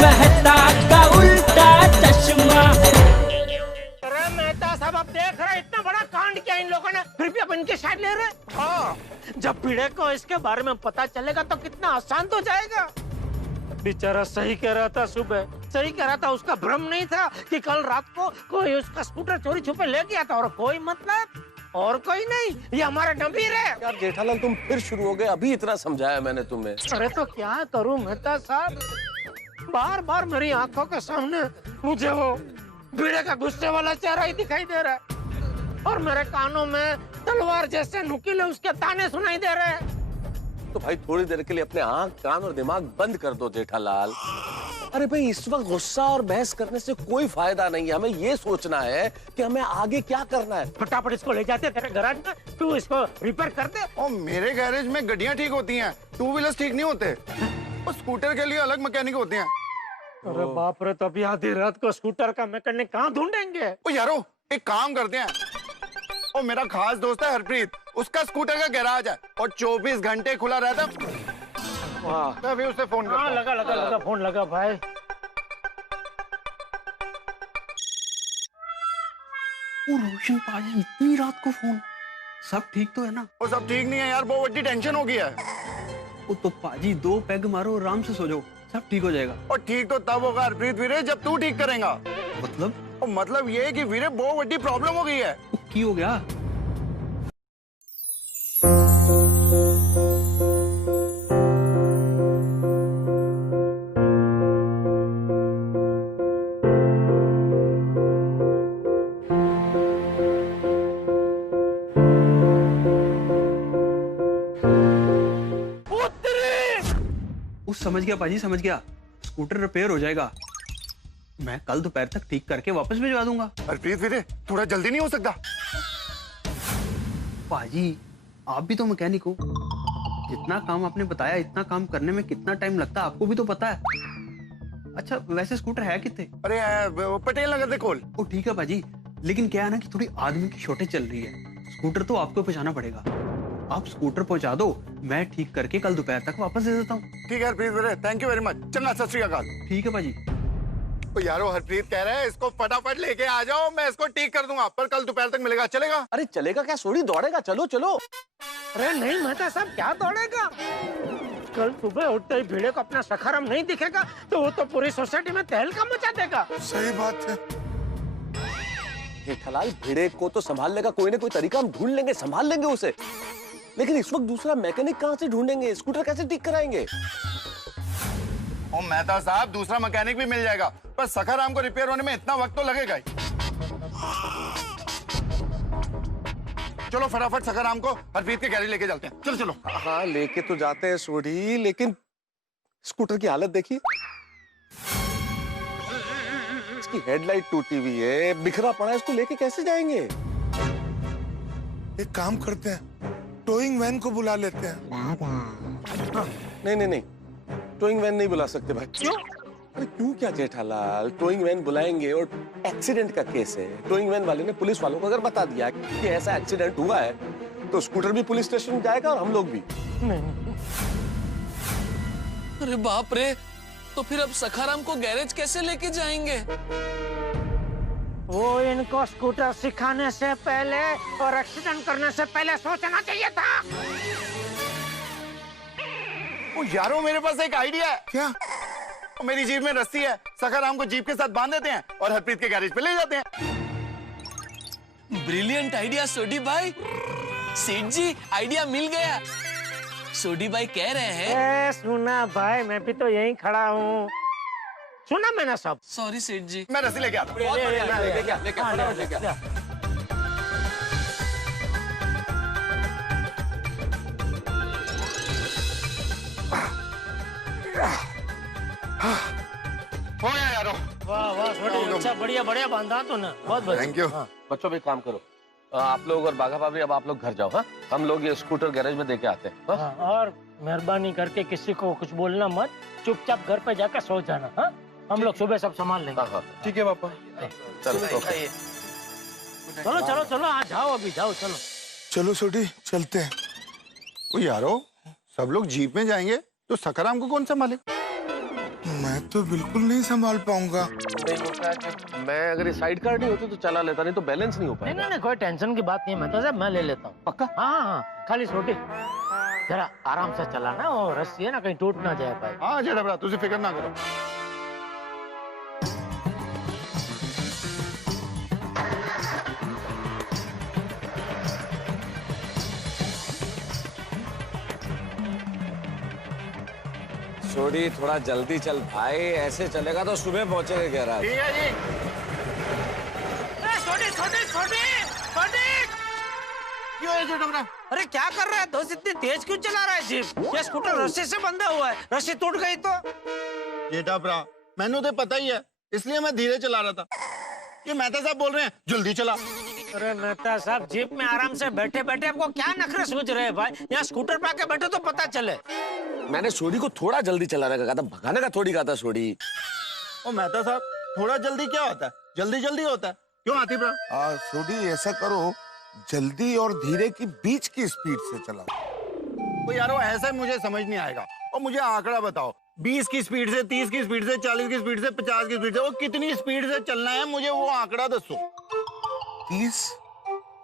मेहता का उल्टा चश्मा। अरे मेहता साहब, अब देख रहे इतना बड़ा कांड किया इन लोगों ने, फिर भी अब इनकी साइड ले रहे। हाँ, जब भिड़े को इसके बारे में पता चलेगा तो कितना अशांत हो जाएगा। बेचारा सही कह रहा था, सुबह सही कह रहा था, उसका भ्रम नहीं था कि कल रात को कोई उसका स्कूटर चोरी छुपे ले गया था, और कोई मतलब और कोई नहीं, ये हमारा नबीर है। यार जेठालाल, तुम फिर शुरू हो गए, अभी इतना समझाया मैंने तुम्हें। अरे तो क्या करूं मेहता साहब, बार बार मेरी आंखों के सामने मुझे वो भिड़े का गुस्से वाला चेहरा ही दिखाई दे रहा है, और मेरे कानों में तलवार जैसे नुकीले उसके ताने सुनाई दे रहे हैं। तो भाई थोड़ी देर के लिए अपने आंख, कान और दिमाग बंद कर दो जेठालाल। अरे भाई, इस वक्त गुस्सा और बहस करने से कोई फायदा नहीं है। हमें ये सोचना है कि हमें आगे क्या करना है। फटाफट इसको ले जाते तेरे गैराज में, तू इसको रिपेयर कर दे। और मेरे गैरेज में गाड़ियाँ ठीक होती हैं, टू व्हीलर्स ठीक नहीं होते। और स्कूटर के लिए अलग मैकेनिक होते हैं। अरे बाप रे, तो अभी आधी रात को स्कूटर का मैकेनिक कहाँ ढूंढेंगे? ओ यारो, एक काम करते हैं, और मेरा खास दोस्त है हरप्रीत, उसका स्कूटर का गैराज है और 24 घंटे खुला रहता है। वाह, मैं अभी उससे फोन करता हूं। लगा फोन लगा भाई। वो रोशन पाजी, इतनी रात को फोन, सब ठीक तो है ना? वो सब ठीक नहीं है यार, बहुत बड़ी टेंशन हो गया है। वो तो पाजी 2 पैग मारो, आराम से सो जाओ, सब ठीक हो जाएगा। और ठीक तो तब होगा हरप्रीत वीरे, जब तू ठीक करेगा। मतलब? और मतलब ये है कि वीरे बहुत बड़ी प्रॉब्लम हो गई है। वो की हो गया? समझ गया पाजी, समझ गया। स्कूटर रिपेयर हो जाएगा, मैं कल दोपहर तक ठीक करके वापस भिजवा दूंगा। हरप्रीत वीरे, थोड़ा जल्दी नहीं हो सकता? पाजी, आप भी तो मैकेनिक हो, जितना काम आपने बताया, इतना काम करने में कितना टाइम लगता है आपको भी तो पता है। अच्छा, वैसे स्कूटर है कितने? अरे पटेल नगर दे खोल। ओ ठीक है पाजी, लेकिन क्या है ना कि थोड़ी आदमी की शॉर्टेज चल रही है, स्कूटर तो आपको पहुंचाना पड़ेगा। आप स्कूटर पहुंचा दो, मैं ठीक करके कल दोपहर तक वापस दे देता हूँ। ठीक है हरप्रीत वीरे, थैंक यू वेरी मच। चंगा, सत श्री अकाल। ठीक है पाजी। तो यारो हरप्रीत कह रहा है इसको फटाफट लेके आ जाओ, मैं इसको ठीक कर दूंगा, पर कल दोपहर तक मिलेगा। चलेगा? अरे चलेगा क्या, सोड़ी दौड़ेगा, चलो चलो। अरे नहीं मेहता साहब, क्या दौड़ेगा? कल सुबह उठते ही भिड़े को अपना सखाराम नहीं दिखेगा तो वो तो पूरी सोसाइटी में तहलका मचा देगा। सही बात है। जेठालाल, भिड़े को तो संभालने का कोई ना कोई तरीका हम ढूंढ लेंगे, संभाल लेंगे उसे। लेकिन इस वक्त दूसरा मैकेनिक कहाँ से ढूंढेंगे? स्कूटर कैसे ठीक कराएंगे? और मेहता साहब, दूसरा मैकेनिक भी मिल जाएगा, पर सखाराम को रिपेयर होने में इतना वक्त तो लगेगा ही। चलो फटाफट सखाराम को हरप्रीत के गैरेज लेके चलते हैं। चलो चलो। हाँ, लेके तो जाते हैं सोढ़ी, लेकिन स्कूटर की हालत देखिए, इसकी हेडलाइट टूटी हुई है, बिखरा पड़ा है, इसको लेके कैसे जाएंगे? एक काम करते हैं, टोइंग वैन को बुला लेते हैं। नहीं नहीं नहीं, टोइंग वैन नहीं बुला सकते भाई। क्यों? अरे क्यों क्या जेठालाल, टोइंग वैन बुलाएंगे और एक्सीडेंट का केस है। टोइंग वैन वाले ने पुलिस वालों को अगर बता दिया कि ऐसा एक्सीडेंट हुआ है तो स्कूटर भी पुलिस स्टेशन जाएगा और हम लोग भी। अरे बाप रे, तो फिर अब सखाराम को गैरेज कैसे लेके जाएंगे? वो इनको स्कूटर सिखाने से पहले और एक्सीडेंट करने से पहले सोचना चाहिए था। ओ यारो, मेरे पास एक आइडिया है। क्या? मेरी जीप में रस्सी है, सखाराम को जीप के साथ बांध देते हैं और हरप्रीत के गैरेज पे ले जाते हैं। ब्रिलियंट आइडिया सोडी भाई। सेठ जी, आइडिया मिल गया। सोडी भाई कह रहे हैं। सुना भाई, मैं भी तो यहीं खड़ा हूँ, सुना मैंने सब। सॉरी सेठ जी। मैं रस्सी लेके आता हूँ। हो गया यारो। वाह वाह, अच्छा, बढ़िया बढ़िया बांधा तो ना, बहुत बढ़िया। Thank you. बच्चों भी काम करो, आप लोग और बाघा भाभी अब आप लोग घर जाओ। हाँ, हम लोग ये स्कूटर गैरेज में देके आते हैं। हाँ, और मेहरबानी करके किसी को कुछ बोलना मत, चुपचाप घर पे जाकर सो जाना। हाँ, हम लोग सुबह सब संभाल लेंगे। हाँ, ठीक है पापा। चलो ओके। चलो चलो चलो, आज जाओ, अभी जाओ, चलो। चलो छोटी, चलते हैं। ओ यारो, सब लोग जीप में जाएंगे तो सखाराम को कौन संभाले? मैं मैं तो बिल्कुल नहीं संभाल पाऊंगा। नहीं वो क्या है कि मैं अगर ये साइड कार नहीं होती तो चला लेता, नहीं तो बैलेंस नहीं हो नहीं पाएगा। नहीं कोई टेंशन की बात नहीं है मेहता साहब, मैं ले लेता हूँ। पक्का? हाँ हाँ, खाली छोटी जरा आराम से चलाना, और रस्सी है ना कहीं टूट ना जाए भाई। हाँ जेठा भरा, तुझे फिक्र ना करो। छोड़ी थोड़ा जल्दी चल भाई, ऐसे चलेगा तो सुबह पहुंचेगा गैराज। ठीक है जी। छोटी छोटी छोटी छोटी, क्यों है जेठा भरा? अरे क्या कर रहा है दोस्त, इतनी तेज क्यों चला रहा है जीप? ये स्कूटर रस्सी से बंधा हुआ है, रस्सी टूट गई तो? जेठा भरा मैंने तो पता ही है, इसलिए मैं धीरे चला रहा था। ये मेहता साहब बोल रहे हैं जल्दी चला। अरे मेहता साहब, जीप में आराम से बैठे बैठे आपको क्या नखरे सूझ रहे हैं भाई? यहाँ स्कूटर पे आके बैठो तो पता चले। मैंने सोडी को थोड़ा जल्दी चलाने का कहा था, भगाने का थोड़ी कहा था सोडी। ओ मेहता साहब, थोड़ा जल्दी क्या होता है? जल्दी जल्दी होता है। क्यों आतिफ भरा? सोडी ऐसा करो, जल्दी और धीरे की बीच की स्पीड से चलाओ। तो यारो ऐसा मुझे समझ नहीं आएगा। और मुझे आंकड़ा बताओ, 20 की स्पीड से, 30 की स्पीड से, 40 की स्पीड से, 50 की स्पीड से, वो कितनी स्पीड से चलना है, मुझे वो आंकड़ा दसो। 30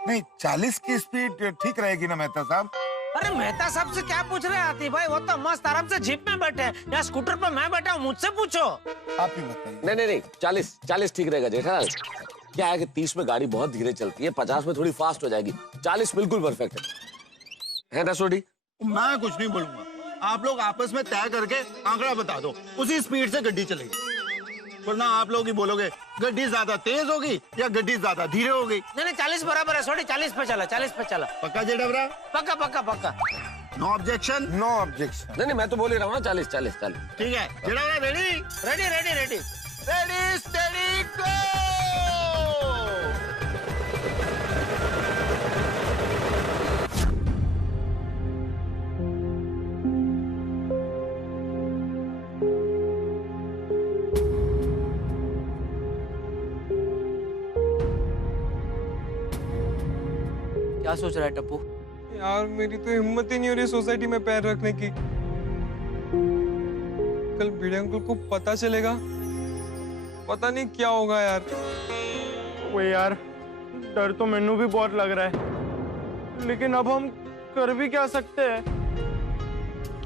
नहीं 40 की स्पीड ठीक रहेगी ना मेहता साहब? अरे मेहता साहब से क्या पूछ रहे हैं आतिफ भाई? वो तो मस्त आराम से जीप में बैठे हैं, यहाँ स्कूटर पे मैं बैठा हूँ, मुझसे पूछो। आप ही बताइए। नहीं नहीं नहीं, 40 ठीक रहेगा जेठालाल। क्या है कि 30 में गाड़ी बहुत धीरे चलती है, 50 में थोड़ी फास्ट हो जाएगी, 40 बिल्कुल परफेक्ट है ना सोडी? मैं कुछ नहीं बोलूंगा, आप लोग आपस में तय करके आंकड़ा बता दो, उसी स्पीड से गड्डी चलेगी। वरना आप लोग ही बोलोगे गड्डी ज्यादा तेज होगी या गड्डी ज्यादा धीरे होगी। नहीं नहीं 40 बराबर है सोडी, 40 पे चला, 40 पे चला। पक्का जेठा भरा? पक्का पक्का पक्का। No objection? No objection. नहीं नहीं, मैं तो बोल ही रहा हूँ ना 40। ठीक है जेठा भरा, ready ready ready ready. Ready steady गो। क्या सोच रहा है टप्पू? यार मेरी तो हिम्मत ही नहीं हो रही सोसाइटी में पैर रखने की। कल भिड़े अंकल को पता चलेगा, पता नहीं क्या होगा यार। वो यार डर तो मैनू भी बहुत लग रहा है, लेकिन अब हम कर भी क्या सकते हैं?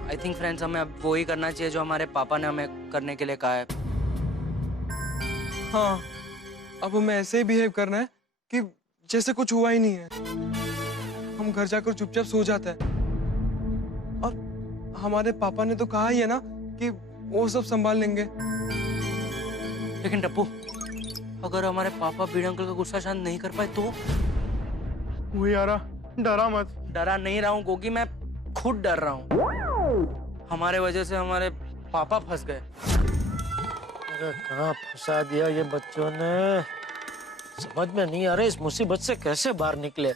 आई थिंक फ्रेंड्स, हमें अब वो ही करना चाहिए जो हमारे पापा ने हमें करने के लिए कहा है। हाँ, अब हमें ऐसे ही बिहेव करना है कि जैसे कुछ हुआ ही नहीं है। हम घर जाकर चुपचाप सो जाते हैं। और हमारे पापा ने तो कहा ही है ना कि वो सब संभाल लेंगे। लेकिन टप्पू, अगर हमारे पापा भिड़े अंकल का गुस्सा शांत नहीं कर पाए तो? वो यारा डरा मत। डरा नहीं रहा हूँ गोगी, मैं खुद डर रहा हूँ। हमारे वजह से हमारे पापा फंस गए। अरे कहाँ फंसा दिया ये बच्चों ने, समझ में नहीं आ रहा इस मुसीबत से कैसे बाहर निकले।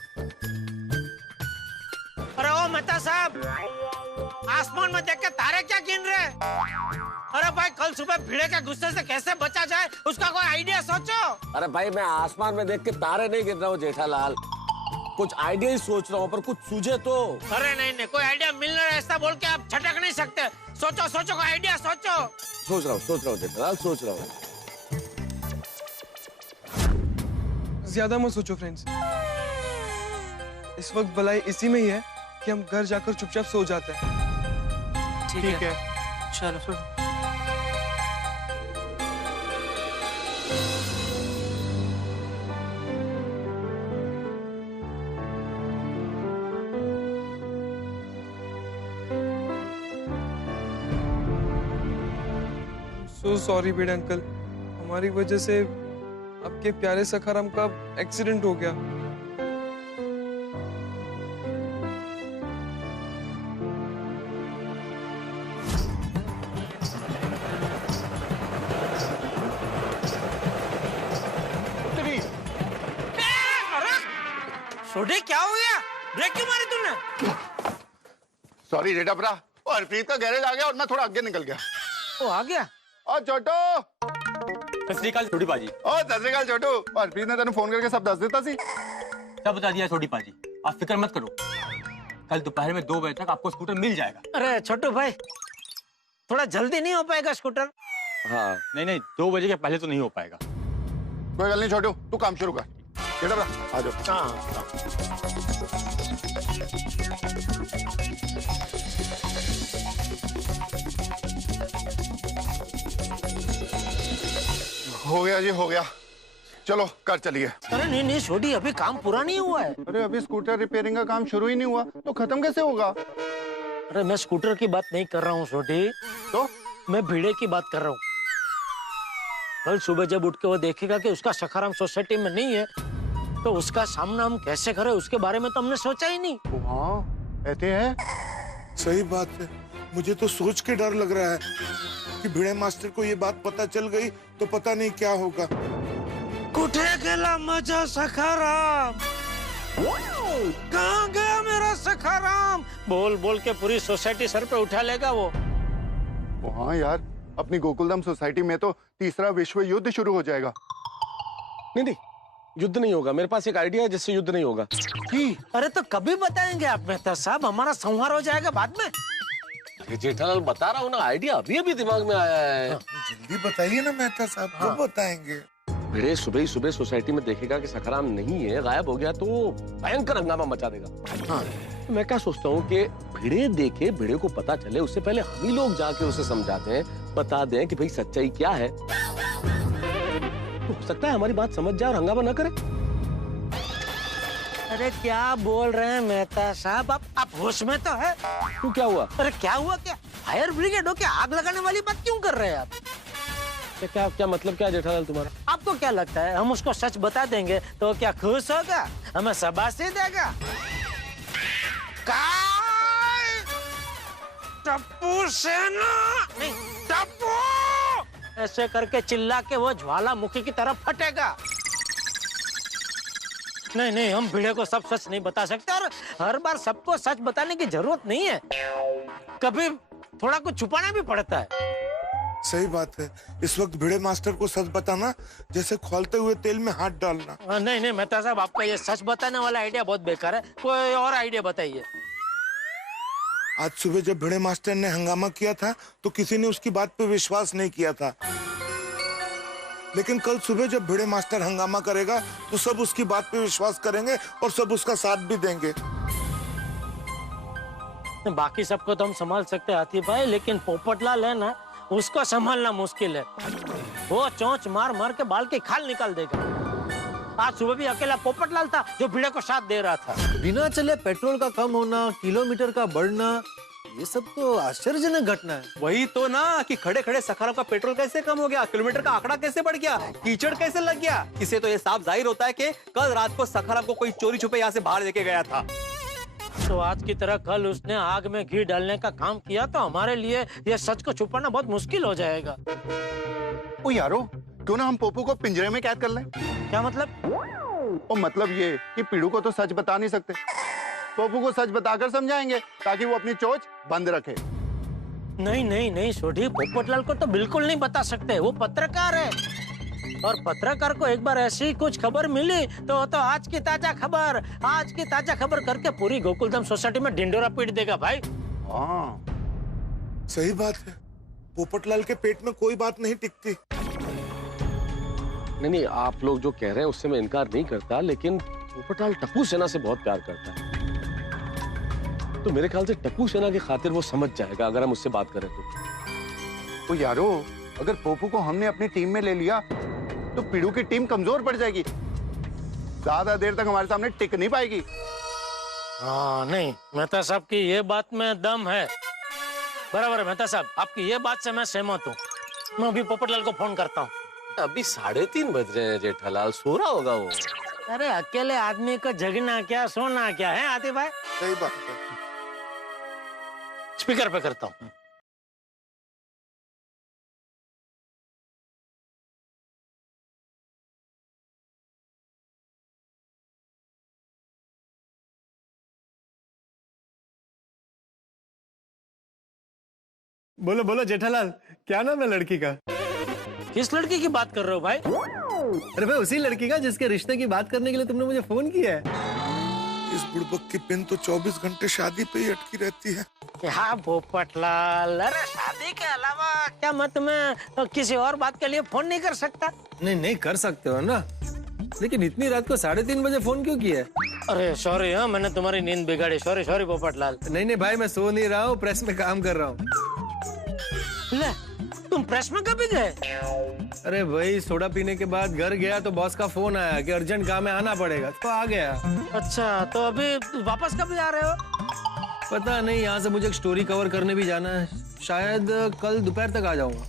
अरे ओ मेहता साहब, आसमान में देख के तारे क्या गिन रहे? अरे भाई कल सुबह भिड़े के गुस्से से कैसे बचा जाए, उसका कोई आइडिया सोचो। अरे भाई मैं आसमान में देख के तारे नहीं गिन रहा हूँ जेठालाल, कुछ आइडिया ही सोच रहा हूँ, पर कुछ सूझे तो। अरे नहीं नहीं, कोई आइडिया मिल रहा है ऐसा बोल के आप छटक नहीं सकते। सोचो सोचो, कोई आइडिया सोचो। सोच रहा हूँ जेठालाल, सोच रहा हूँ। ज्यादा मत सोचो फ्रेंड्स, इस वक्त भलाई इसी में ही है कि हम घर जाकर चुपचाप सो जाते हैं। ठीक है, चलो। सो सॉरी भिड़े अंकल, हमारी वजह से आपके प्यारे सखाराम का एक्सीडेंट हो गया। छोटे क्या हो गया? ब्रेक क्यों मारी तुमने? सॉरी जेठा भरा, वो हरप्रीत का गैरेज आ गया और मैं थोड़ा आगे निकल गया। वो आ गया? ओ छोटू। सत श्री अकाल छोटी पाजी। ओ सत श्री अकाल छोटू। हरप्रीत ने तेन फोन करके सब दस देता सी। सब बता दिया छोटी पाजी, आप फिक्र मत करो, कल दोपहर में 2 बजे तक आपको स्कूटर मिल जाएगा। अरे छोटू भाई, थोड़ा जल्दी नहीं हो पाएगा स्कूटर? हाँ नहीं नहीं, 2 बजे के पहले तो नहीं हो पाएगा। कोई गल नहीं छोटू, तू काम शुरू कर। बेटा आ जाओ। हो गया जी, हो गया। चलो कर चलिए। अरे नहीं नहीं छोटी, अभी काम पूरा नहीं हुआ है। अरे अभी स्कूटर रिपेयरिंग का काम शुरू ही नहीं हुआ तो खत्म कैसे होगा? अरे मैं स्कूटर की बात नहीं कर रहा हूँ छोटी, तो मैं भिड़े की बात कर रहा हूँ। कल सुबह जब उठ के वो देखेगा कि उसका सखाराम सोसाइटी में नहीं है, तो उसका सामना हम कैसे करें उसके बारे में तो हमने सोचा ही नहीं। हाँ कहते हैं। सही बात है, मुझे तो सोच के डर लग रहा है कि भिड़े मास्टर को ये बात पता चल गई तो पता नहीं क्या होगा। कुठे गेला मजा सखाराम, कहाँ गया मेरा सखाराम? बोल बोल के पूरी सोसाइटी सर पे उठा लेगा वो। हाँ यार, अपनी गोकुलधाम सोसाइटी में तो तीसरा विश्व युद्ध शुरू हो जाएगा। नहीं नहीं, युद्ध नहीं होगा। मेरे पास एक आइडिया है जिससे युद्ध नहीं होगा। अरे तो कभी बताएंगे आप मेहता साहब, हमारा संहार हो जाएगा बाद में। अरे जेठालाल बता रहा हूँ ना, आइडिया अभी अभी दिमाग में आया है। जल्दी बताइए ना मेहता साहब, कब बताएंगे? भिड़े सुबह ही सुबह सोसाइटी में देखेगा कि सखाराम नहीं है, गायब हो गया, तो भयंकर हंगामा मचा देगा। हाँ। मैं क्या सोचता हूँ कि भिड़े देखे, भिड़े को पता चले उससे पहले हम ही लोग जाके उसे समझाते हैं, बता दें कि भाई सच्चाई क्या है। तो हो सकता है हमारी बात समझ जाए और हंगामा ना करे। अरे क्या बोल रहे हैं मेहता साहब, आप होश में तो है? तो क्या हुआ? अरे क्या हुआ क्या? फायर ब्रिगेड हो क्या? आग लगाने वाली बात क्यों कर रहे हैं आप? क्या क्या मतलब क्या जेठालाल तुम्हारा? आपको क्या लगता है हम उसको सच बता देंगे तो क्या खुश होगा, हमें शाबाशी देगा? टप्पू सेना नहीं, टप्पू ऐसे करके चिल्ला के वो ज्वालामुखी की तरफ फटेगा। नहीं नहीं, हम भिड़े को सब सच नहीं बता सकते और हर बार सबको सच बताने की जरूरत नहीं है, कभी थोड़ा कुछ छुपाना भी पड़ता है। सही बात है, इस वक्त भिड़े मास्टर को सच बताना जैसे खौलते हुए तेल में हाथ डालना। नहीं नहीं मेहता साहब, आपका ये सच बताने वाला आइडिया बहुत बेकार है, कोई और आइडिया बताइए। आज सुबह जब भिड़े मास्टर ने हंगामा किया था तो किसी ने उसकी बात पे विश्वास नहीं किया था, लेकिन कल सुबह जब भिड़े मास्टर हंगामा करेगा तो सब उसकी बात पे विश्वास करेंगे और सब उसका साथ भी देंगे। बाकी सबको तो हम संभाल सकते हैं हाथी भाई, लेकिन पोपटलाल है ना, उसको संभालना मुश्किल है। वो चोंच मार मार के बाल की खाल निकाल देगा। आज सुबह भी अकेला पोपटलाल था जो भिड़े को साथ दे रहा था। बिना चले पेट्रोल का कम होना, किलोमीटर का बढ़ना, ये सब तो आश्चर्यजनक घटना है। वही तो ना कि खड़े खड़े सखाराम का पेट्रोल कैसे कम हो गया, किलोमीटर का आंकड़ा कैसे बढ़ गया, कीचड़ कैसे लग गया। इससे तो ये साफ जाहिर होता है कि कल रात को सखाराम को कोई चोरी छुपे यहाँ से बाहर लेके गया था। तो आज की तरह कल उसने आग में घी डालने का काम किया तो हमारे लिए ये सच को छुपाना बहुत मुश्किल हो जाएगा। ओ यारो, क्यों ना हम पोपू को पिंजरे में कैद कर लें? क्या मतलब? ओ मतलब ये कि पीड़ू को तो सच बता नहीं सकते, पोपू को सच बताकर समझाएंगे ताकि वो अपनी चोंच बंद रखे। नहीं नहीं नहीं सोढ़ी, पोपटलाल को तो बिल्कुल नहीं बता सकते, वो पत्रकार है और पत्रकार को एक बार ऐसी कुछ खबर मिली तो आज की ताजा खबर करके पूरी गोकुलधाम सोसाइटी में ढिंडोरा पीट देगा भाई। हाँ सही बात है, पोपटलाल के पेट में कोई बात नहीं टिकती। नहीं नहीं, आप लोग जो कह रहे हैं उससे मैं इनकार नहीं करता, लेकिन पोपटलाल टप्पू सेना से बहुत प्यार करता है, तो मेरे ख्याल से टप्पू सेना की खातिर वो समझ जाएगा अगर हम उससे बात करें तो। यारो, अगर पोपू को हमने अपनी टीम में ले लिया तो पीड़ू की टीम कमजोर पड़ जाएगी, ज्यादा देर तक हमारे सामने टिक नहीं पाएगी। हाँ नहीं, मेहता साहब की ये बात में दम है। बराबर है मेहता साहब, आपकी ये बात से मैं सहमत हूँ। मैं अभी पोपटलाल को फोन करता हूँ। अभी 3:30 बज रहे हैं जेठालाल, सो रहा होगा वो। अरे अकेले आदमी को जगना क्या सोना क्या है आती भाई। सही बात है। स्पीकर पे करता हूँ। बोलो बोलो जेठालाल, क्या नाम है लड़की का? किस लड़की की बात कर रहे हो भाई? अरे भाई उसी लड़की का जिसके रिश्ते की बात करने के लिए तुमने मुझे फोन किया है। इस बुड़बक की पिन तो 24 घंटे शादी पे ही अटकी रहती है। क्या पोपटलाल, अरे शादी के अलावा क्या मैं तुम्हें किसी और बात के लिए फोन नहीं कर सकता? नहीं नहीं कर सकते हो ना, लेकिन इतनी रात को 3:30 बजे फोन क्यों किया है? अरे सॉरी, हाँ मैंने तुम्हारी नींद बिगाड़ी। Sorry sorry Popatlal. नहीं नहीं भाई, मैं सो नहीं रहा हूँ, प्रेस में काम कर रहा हूँ। ले, तुम प्रेस में कभी गए? अरे भाई सोडा पीने के बाद घर गया तो बॉस का फोन आया कि अर्जेंट काम है, आना पड़ेगा, तो आ गया। अच्छा, तो अभी वापस कभी आ रहे हो? पता नहीं, यहाँ से मुझे एक स्टोरी कवर करने भी जाना है, शायद कल दोपहर तक आ जाऊंगा।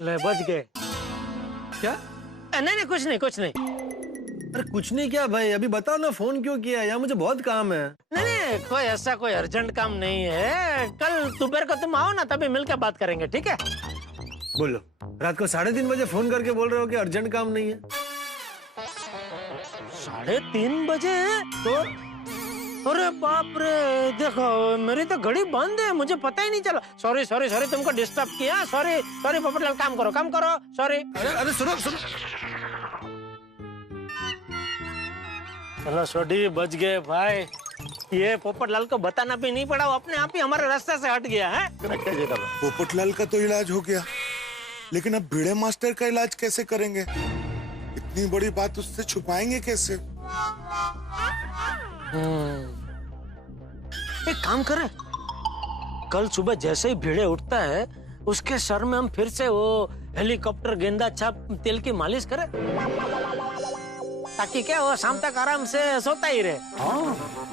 ले, बच गए। क्या? नहीं नहीं, कुछ नहीं कुछ नहीं। अरे कुछ नहीं क्या भाई, अभी बताओ ना फोन क्यों किया? यार मुझे बहुत काम है। नहीं नहीं, कोई ऐसा कोई अर्जेंट काम नहीं है। कल दोपहर को तुम आओ ना, तभी मिलकर बात करेंगे, ठीक है? बोलो, रात को 3:30 बजे फोन करके बोल रहे हो कि अर्जेंट काम नहीं है? 3:30 बजे? तो अरे बाप रे, देखो मेरी तो घड़ी बंद है, मुझे पता ही नहीं चला। सॉरी सॉरी सॉरी, तुमको डिस्टर्ब किया। सॉरी सॉरी पोपटलाल, काम करो सॉरी। अरे सुनो सुनो, चलो छोटी, बच गए भाई। ये पोपटलाल को बताना भी नहीं पड़ा, वो अपने आप ही हमारे रास्ते से हट गया है। पोपटलाल का तो इलाज हो गया, लेकिन अब भिड़े मास्टर का इलाज कैसे करेंगे? इतनी बड़ी बात उससे छुपाएंगे कैसे? एक काम करें, कल सुबह जैसे ही भिड़े उठता है, उसके सर में हम फिर से वो हेलीकॉप्टर गेंदा छाप तेल की मालिश करें, ताकि क्या वो शाम तक आराम से सोता ही रहे।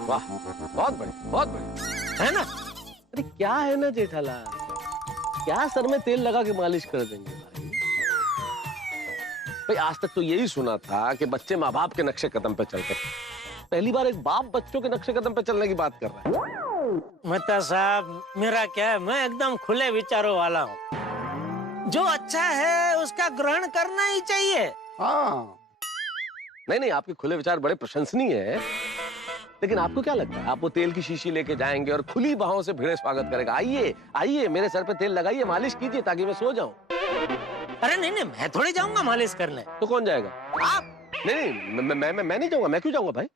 वाह, बहुत बढ़िया, है ना? अरे क्या है ना जेठालाल, क्या सर में तेल लगा के मालिश कर देंगे भाई? भाई आज तक तो यही सुना था कि बच्चे माँ बाप के नक्शे कदम पे चलते, पहली बार एक बाप बच्चों के नक्शे कदम पे चलने की बात कर रहा है। मेहता साहब, मेरा क्या है, मैं एकदम खुले विचारों वाला हूँ। जो अच्छा है उसका ग्रहण करना ही चाहिए। हाँ, नहीं, आपके खुले विचार बड़े प्रशंसनीय है, लेकिन आपको क्या लगता है आप वो तेल की शीशी लेके जाएंगे और खुली बाहों से भिड़े स्वागत करेगा? आइए आइए, मेरे सर पे तेल लगाइए, मालिश कीजिए ताकि मैं सो जाऊं। अरे नहीं नहीं, मैं थोड़ी जाऊंगा मालिश करने। तो कौन जाएगा? आप? नहीं, मैं नहीं जाऊंगा। मैं क्यों जाऊंगा भाई?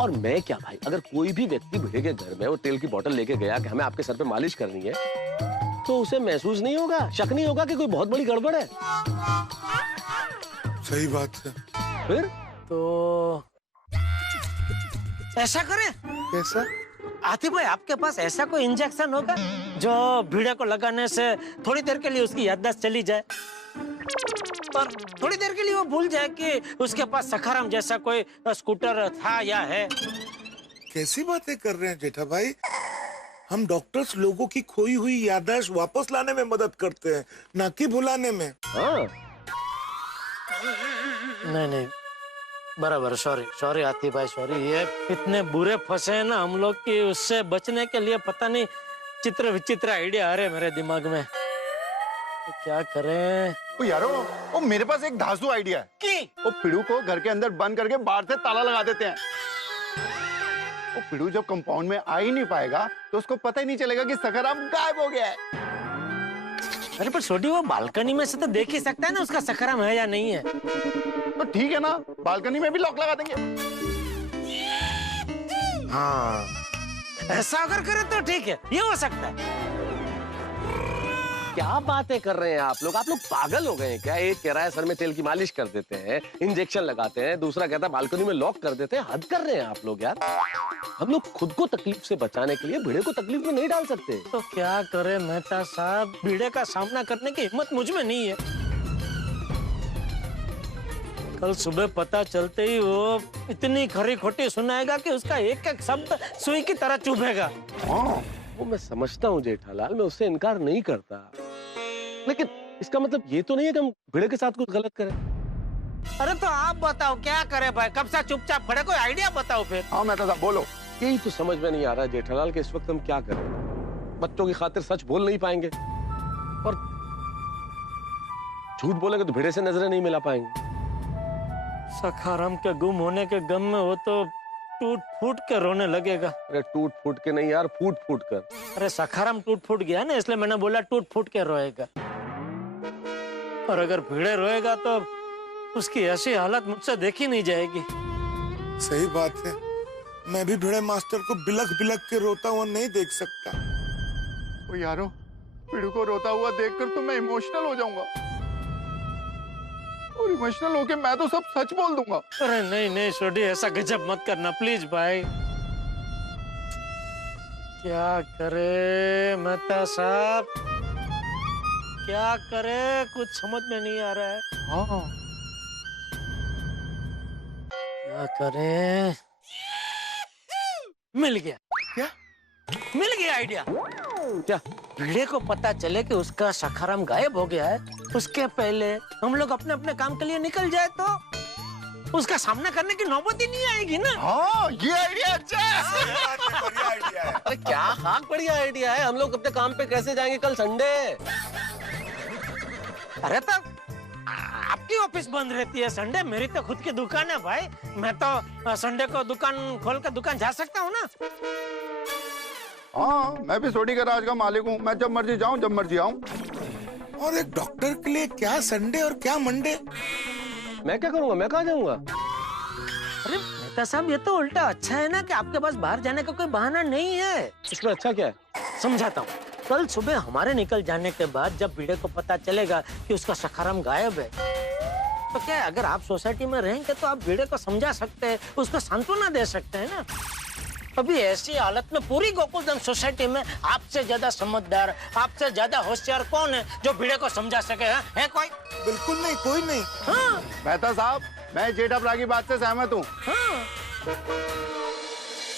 और मैं क्या भाई, अगर कोई भी व्यक्ति भिड़े के घर में वो तेल की बोतल लेके गया कि हमें आपके सर पे मालिश करनी है, तो उसे महसूस नहीं होगा, शक नहीं होगा कि कोई बहुत बड़ी गड़बड़ है? सही बात है। फिर तो ऐसा करें? कैसा? आतिफ भाई, आपके पास ऐसा कोई इंजेक्शन होगा जो भिड़े को लगाने से थोड़ी देर के लिए उसकी याददाश्त चली जाए और थोड़ी देर के लिए वो भूल जाए कि उसके पास सखाराम जैसा कोई स्कूटर था या है? कैसी बातें कर रहे हैं जेठा भाई? हम डॉक्टर्स लोगों की खोई हुई याददाश्त वापस लाने में मदद करते हैं, ना कि भुलाने में। हाँ। नहीं, बराबर। सॉरी आतिफ भाई, सॉरी। ये इतने बुरे फंसे हैं ना हम लोग कि उससे बचने के लिए पता नहीं चित्र विचित्र आइडिया आ रहे मेरे दिमाग में। तो क्या करें? ओ यारो, ओ मेरे पास एक धांसू आइडिया है। की? ओ पिड़ू को घर के अंदर बंद करके बाहर से ताला लगा देते हैं। ओ पिड़ू जब कंपाउंड में आ ही नहीं पाएगा तो उसको पता ही नहीं चलेगा कि सखाराम गायब हो गया है। अरे पर छोटी, वो बालकनी में से तो देख ही सकता है ना उसका सखाराम है या नहीं है। तो ठीक है ना, बालकनी में भी लॉक लगा देंगे। हाँ, ऐसा अगर करे तो ठीक है, ये हो सकता है। क्या बातें कर रहे हैं आप लोग पागल हो गए हैं क्या? एक कह रहा है सर में तेल की मालिश कर देते हैं, इंजेक्शन लगाते हैं, दूसरा कहता है बालकनी में लॉक कर देते हैं। हद कर रहे हैं आप लोग यार। हम लोग खुद को तकलीफ से बचाने के लिए भिड़े को तकलीफ में नहीं डाल सकते। तो क्या करे मेहता साहब, भिड़े का सामना करने की हिम्मत मुझ में नहीं है। कल सुबह पता चलते ही वो इतनी खरी खोटी सुनाएगा कि उसका एक एक शब्द सुई की तरह चुभेगा। वो मैं समझता हूँ जेठालाल, मैं उससे इनकार नहीं करता, लेकिन इसका मतलब ये तो नहीं है कि हम भिड़े के साथ कुछ गलत करें। अरे तो आप बताओ क्या करे भाई, कब से चुपचाप खड़े, कोई आइडिया बताओ फिर। हाँ मैं तो बोलो। यही तो समझ में नहीं आ रहा है जेठालाल कि इस वक्त हम क्या करें। बच्चों की खातिर सच बोल नहीं पाएंगे और झूठ बोलेंगे तो भिड़े से नजरें नहीं मिला पाएंगे। सखाराम के गुम होने के गम में वो तो टूट फूट के रोने लगेगा। अरे टूट फूट के नहीं यार, फूट फूट कर। अरे सखाराम टूट फूट गया ना, इसलिए मैंने बोला टूट फूट के रोएगा। और अगर भिड़े रोएगा तो उसकी ऐसी हालत मुझसे देखी नहीं जाएगी। सही बात है, मैं भी भिड़े मास्टर को बिलख बिलख के रोता हुआ नहीं देख सकता। ओ यारो, भिड़ू को रोता हुआ देखकर तो मैं इमोशनल हो जाऊंगा, और इमोशनल होके मैं तो सब सच बोल दूंगा। अरे नहीं नहीं छोटी, ऐसा गजब मत करना प्लीज भाई। क्या करे मेहता साहब, क्या करे, कुछ समझ में नहीं आ रहा है। हाँ, क्या करे, मिल गया। क्या मिल गया आइडिया। क्या? भिड़े को पता चले कि उसका सखाराम गायब हो गया है, उसके पहले हम लोग अपने अपने काम के लिए निकल जाए तो उसका सामना करने की नौबत ही नहीं आएगी ना। हाँ, ये आइडिया अच्छा है। बढ़िया आइडिया है। अरे क्या हाक बढ़िया आइडिया है। हम लोग अपने काम पे कैसे जाएंगे कल संडे? अरे तब आपकी ऑफिस बंद रहती है संडे, मेरी तो खुद की दुकान है भाई। मैं तो संडे को दुकान खोल कर दुकान जा सकता हूँ ना। हाँ, मैं भी सोडी गैराज का मालिक हूँ, मैं जब मर्जी जाऊँ जब मर्जी आऊँ। और एक डॉक्टर के लिए क्या संडे और क्या मंडे? मैं क्या करूंगा, मैं कहाँ जाऊंगा? अरे मेहता साहब, ये तो उल्टा अच्छा है ना कि आपके पास बाहर जाने का कोई बहाना नहीं है। इसमें अच्छा क्या है? समझाता हूँ। कल सुबह हमारे निकल जाने के बाद जब भिड़े को पता चलेगा कि उसका सखाराम गायब है, तो क्या है, अगर आप सोसाइटी में रहेंगे तो आप भिड़े को समझा सकते हैं, उसको सांत्वना दे सकते हैं ना। अभी ऐसी हालत में पूरी गोकुलधाम सोसाइटी में आपसे ज्यादा समझदार, आपसे ज्यादा होशियार कौन है जो भिड़े को समझा सके? है कोई? बिल्कुल नहीं, कोई नहीं। हाँ, मेहता साहब, मैं जेठापरा की बात से सहमत हूँ। हाँ।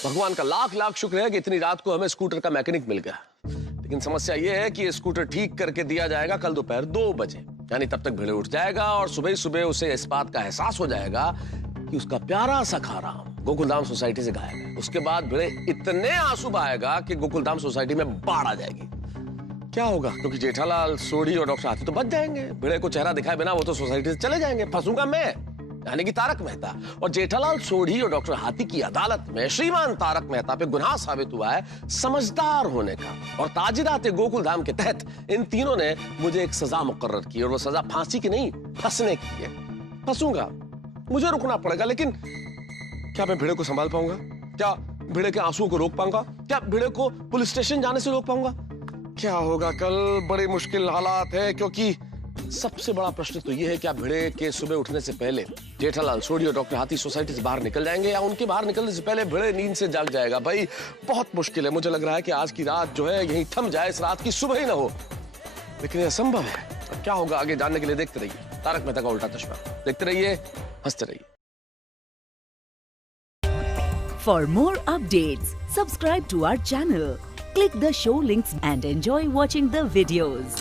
भगवान का लाख लाख शुक्र है कि इतनी रात को हमें स्कूटर का मैकेनिक मिल गया। लेकिन समस्या ये है कि ये स्कूटर ठीक करके दिया जाएगा कल दोपहर 2 बजे, यानी तब तक भिड़े उठ जाएगा और सुबह सुबह उसे इस बात का एहसास हो जाएगा कि उसका प्यारा सखाराम गोकुलधाम सोसाइटी से गायब है। उसके बाद भिड़े इतने आंसू बहाएगा कि गोकुलधाम सोसाइटी में बाढ़ आ जाएगी। क्या होगा? क्योंकि जेठालाल, सोढ़ी और डॉक्टर हाथी तो बच जाएंगे। भिड़े को चेहरा दिखाए बिना वो तो सोसाइटी से चले जाएंगे। फंसूंगा मैं, यानी कि तारक मेहता। और जेठालाल, सोढ़ी और डॉक्टर हाथी की अदालत में श्रीमान तारक मेहता पे गुनाह साबित हुआ है समझदार होने का। और ताजिराते गोकुलधाम के तहत इन तीनों ने मुझे एक सजा मुकर्रर की, और वो सजा फांसी की नहीं, फंसने की है। फंसूंगा, मुझे रुकना पड़ेगा, लेकिन क्या मैं भिड़े को संभाल पाऊंगा? क्या भिड़े के आंसुओं को रोक पाऊंगा? क्या भिड़े को पुलिस स्टेशन जाने से रोक पाऊंगा? क्या होगा कल? बड़ी मुश्किल हालात है, क्योंकि सबसे बड़ा प्रश्न तो यह है कि भिड़े के सुबह उठने से पहले जेठालाल, सोढ़ी और डॉक्टर हाथी सोसाइटी से बाहर निकल जाएंगे, या उनके बाहर निकलने से पहले भिड़े नींद से जाग जाएगा। भाई बहुत मुश्किल है। मुझे लग रहा है कि आज की रात जो है यहीं थम जाए, इस रात की सुबह ही ना हो, लेकिन यह असंभव है। अब क्या होगा आगे जानने के लिए देखते रहिए तारक मेहता का उल्टा चश्मा। देखते रहिए, हंसते रहिए। For more updates, subscribe to our channel, click the show links and enjoy watching the videos.